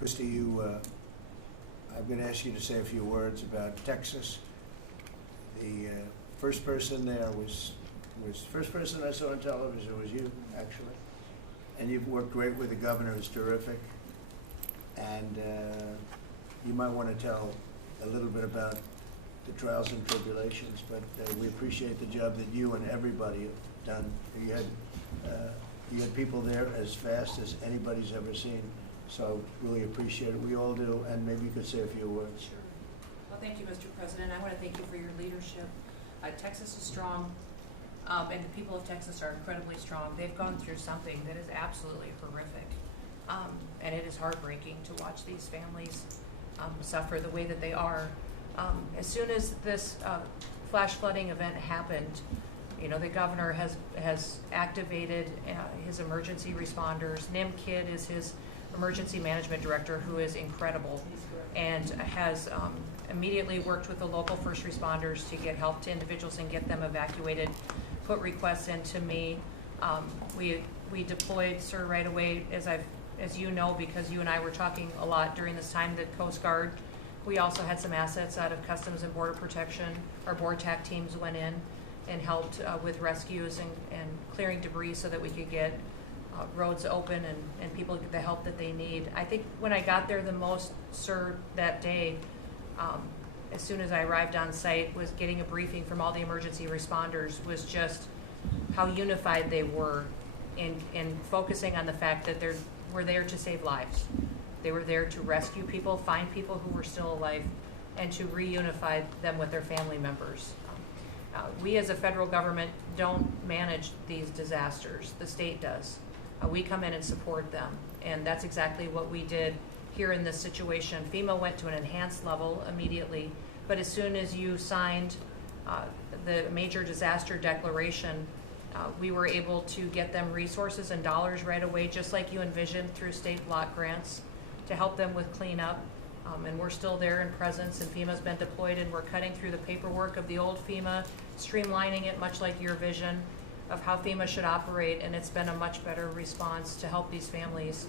Kristi, I'm going to ask you to say a few words about Texas. The first person there was first person I saw on television was you, actually. And you've worked great with the governor, who's terrific. And you might want to tell a little bit about the trials and tribulations, but we appreciate the job that you and everybody have done. You had people there as fast as anybody's ever seen, so really appreciate it. We all do, and maybe you could say a few words. Sure. Well, thank you, Mr. President. I want to thank you for your leadership. Texas is strong, and the people of Texas are incredibly strong. They've gone through something that is absolutely horrific, and it is heartbreaking to watch these families suffer the way that they are. As soon as this flash flooding event happened, you know, the governor has activated his emergency responders. Noem is his emergency management director, who is incredible, and has immediately worked with the local first responders to get help to individuals and get them evacuated, put requests into me. We deployed, sir, right away, as you know, because you and I were talking a lot during this time, the Coast Guard. We also had some assets out of Customs and Border Protection. Our BORTAC teams went in and helped with rescues and clearing debris so that we could get roads open and people get the help that they need. I think when I got there the most, sir, that day, as soon as I arrived on site, was getting a briefing from all the emergency responders, was just how unified they were in focusing on the fact that we're there to save lives. They were there to rescue people, find people who were still alive, and to reunify them with their family members. We as a federal government don't manage these disasters. The state does. We come in and support them, and that's exactly what we did here in this situation. FEMA went to an enhanced level immediately, but as soon as you signed the major disaster declaration, we were able to get them resources and dollars right away, just like you envisioned, through state block grants to help them with cleanup. And we're still there in presence, and FEMA's been deployed, and we're cutting through the paperwork of the old FEMA, streamlining it much like your vision of how FEMA should operate, and it's been a much better response to help these families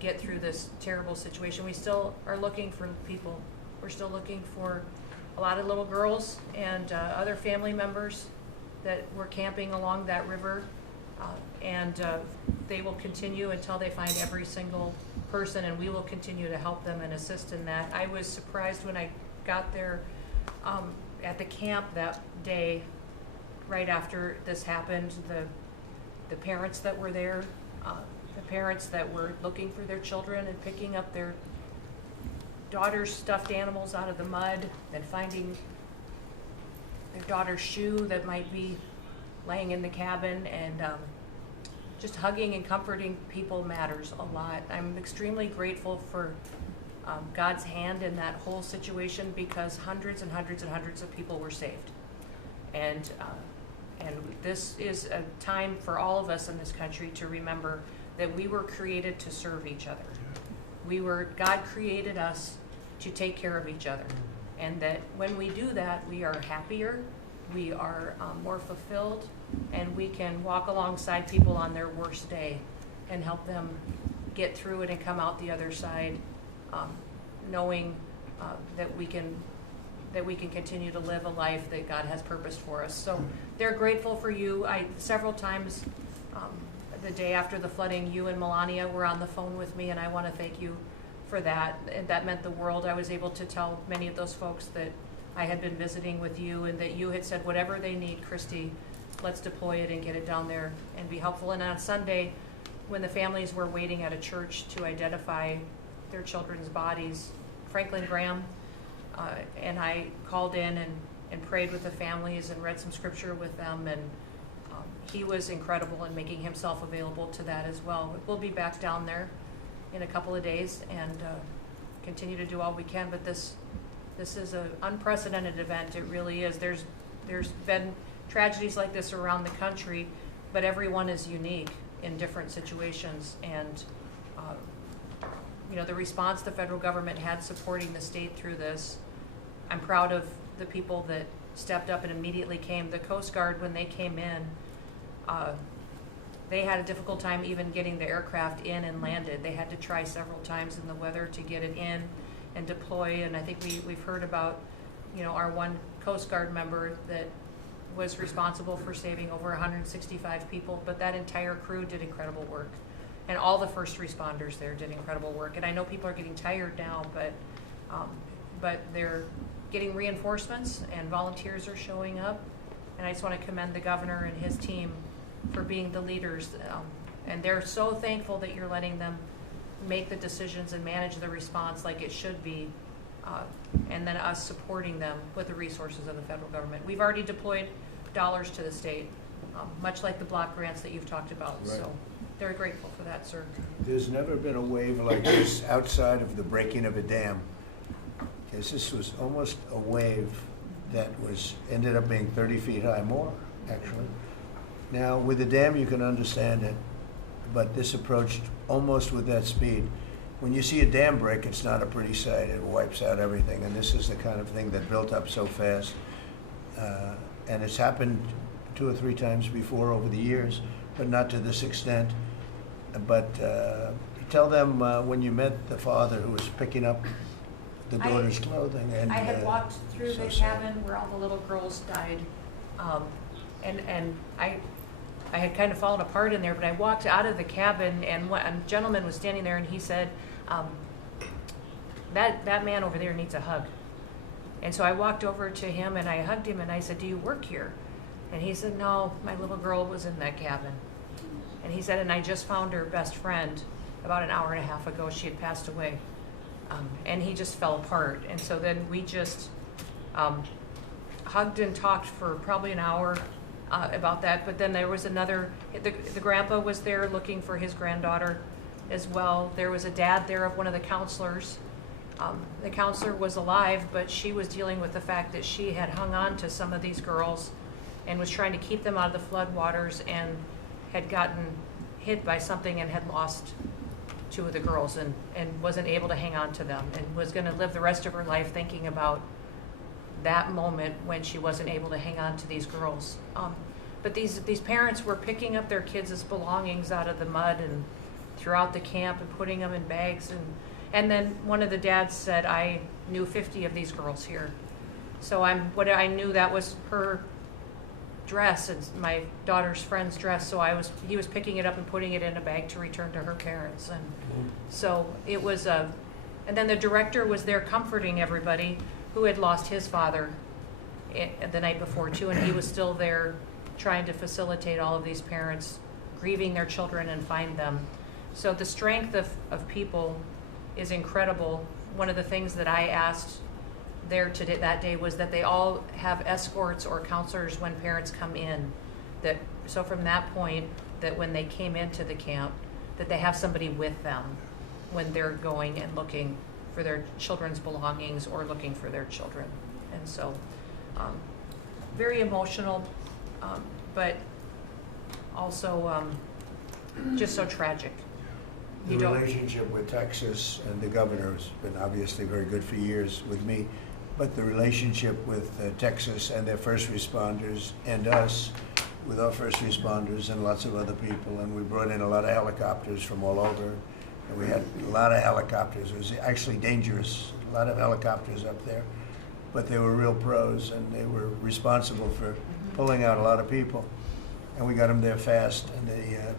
get through this terrible situation. We still are looking for people. We're still looking for a lot of little girls and other family members that were camping along that river, and they will continue until they find every single person, and we will continue to help them and assist in that. I was surprised when I got there at the camp that day, right after this happened, the parents that were there, the parents that were looking for their children and picking up their daughter's stuffed animals out of the mud and finding their daughter's shoe that might be laying in the cabin, and just hugging and comforting people matters a lot. I'm extremely grateful for God's hand in that whole situation, because hundreds and hundreds and hundreds of people were saved. And this is a time for all of us in this country to remember that we were created to serve each other. God created us to take care of each other. And that when we do that, we are happier, we are more fulfilled, and we can walk alongside people on their worst day and help them get through it and come out the other side, knowing that we can continue to live a life that God has purposed for us. So they're grateful for you. Several times the day after the flooding, you and Melania were on the phone with me, and I want to thank you for that. And that meant the world. I was able to tell many of those folks that I had been visiting with you, and that you had said, whatever they need, Kristi, let's deploy it and get it down there and be helpful. And on Sunday, when the families were waiting at a church to identify their children's bodies, Franklin Graham and I called in and prayed with the families and read some scripture with them, and he was incredible in making himself available to that as well. We'll be back down there in a couple of days and continue to do all we can, but this is an unprecedented event. It really is. There's been tragedies like this around the country, but everyone is unique in different situations, and the response the federal government had supporting the state through this, I'm proud of the people that stepped up and immediately came. The Coast Guard, when they came in, they had a difficult time even getting the aircraft in and landed. They had to try several times in the weather to get it in and deploy. And I think we've heard about, you know, our one Coast Guard member that was responsible for saving over 165 people, but that entire crew did incredible work. And all the first responders there did incredible work. And I know people are getting tired now, but they're getting reinforcements and volunteers are showing up. And I just want to commend the governor and his team for being the leaders. And they're so thankful that you're letting them make the decisions and manage the response like it should be. And then us supporting them with the resources of the federal government. We've already deployed dollars to the state, much like the block grants that you've talked about. Right. So they're grateful for that, sir. There's never been a wave like this outside of the breaking of a dam. Because this was almost a wave that ended up being 30 feet high, more actually. Now with the dam you can understand it, but this approached almost with that speed. When you see a dam break, it's not a pretty sight. It wipes out everything, and this is the kind of thing that built up so fast. And it's happened 2 or 3 times before over the years, but not to this extent. But tell them when you met the father who was picking up the daughter's clothing. And I had walked through so the sad. cabin where all the little girls died, and I had kind of fallen apart in there, but I walked out of the cabin, and a gentleman was standing there, and he said, that man over there needs a hug. And so I walked over to him, and I hugged him, and I said, do you work here? And he said, no, my little girl was in that cabin. And he said, and I just found her best friend about an hour and a half ago. She had passed away. And he just fell apart. And so then we just hugged and talked for probably an hour about that. But then there was the grandpa was there looking for his granddaughter as well. There was a dad there of one of the counselors. The counselor was alive, but she was dealing with the fact that she had hung on to some of these girls and was trying to keep them out of the flood waters and had gotten hit by something and had lost 2 of the girls and wasn't able to hang on to them and was going to live the rest of her life thinking about that moment when she wasn't able to hang on to these girls. But these parents were picking up their kids' belongings out of the mud and throughout the camp and putting them in bags. And then one of the dads said, I knew 50 of these girls here. So I knew that was her dress and my daughter's friend's dress. So he was picking it up and putting it in a bag to return to her parents. And so it was and then the director was there comforting everybody who had lost his father the night before too. And he was still there trying to facilitate all of these parents grieving their children and find them. So the strength of people is incredible. One of the things that I asked there that day was that they all have escorts or counselors when parents come in. So from that point, that when they came into the camp, that they have somebody with them when they're going and looking for their children's belongings or looking for their children. And so, very emotional, but also just so tragic. The relationship with Texas and the governor has been obviously very good for years with me, but the relationship with Texas and their first responders and us with our first responders and lots of other people, and we brought in a lot of helicopters from all over, and we had a lot of helicopters. It was actually dangerous, a lot of helicopters up there, but they were real pros, and they were responsible for pulling out a lot of people, and we got them there fast, and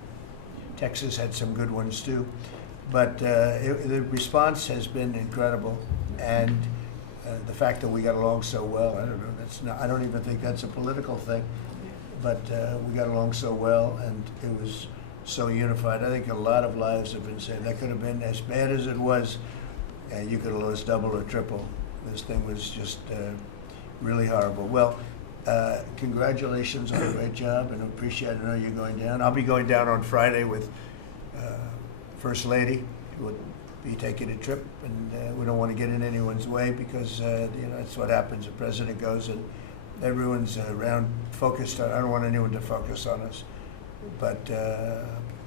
Texas had some good ones too, but the response has been incredible, and the fact that we got along so well, I don't know, I don't even think that's a political thing, but we got along so well, and it was so unified. I think a lot of lives have been saved. That could have been as bad as it was, and you could have lost double or triple. This thing was just really horrible. Well, congratulations on a great job, and I appreciate it. I know you're going down. I'll be going down on Friday with First Lady, who will be taking a trip, and we don't want to get in anyone's way because that's what happens. The president goes and everyone's around focused on. I don't want anyone to focus on us, but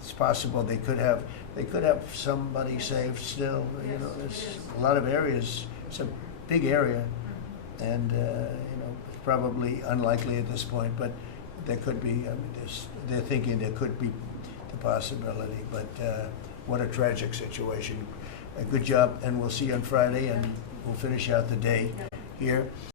it's possible they could have somebody saved still. Yes, There's a lot of areas. It's a big area, and probably unlikely at this point, but there could be. They're thinking there could be the possibility, but what a tragic situation. Good job, and we'll see you on Friday, and we'll finish out the day here.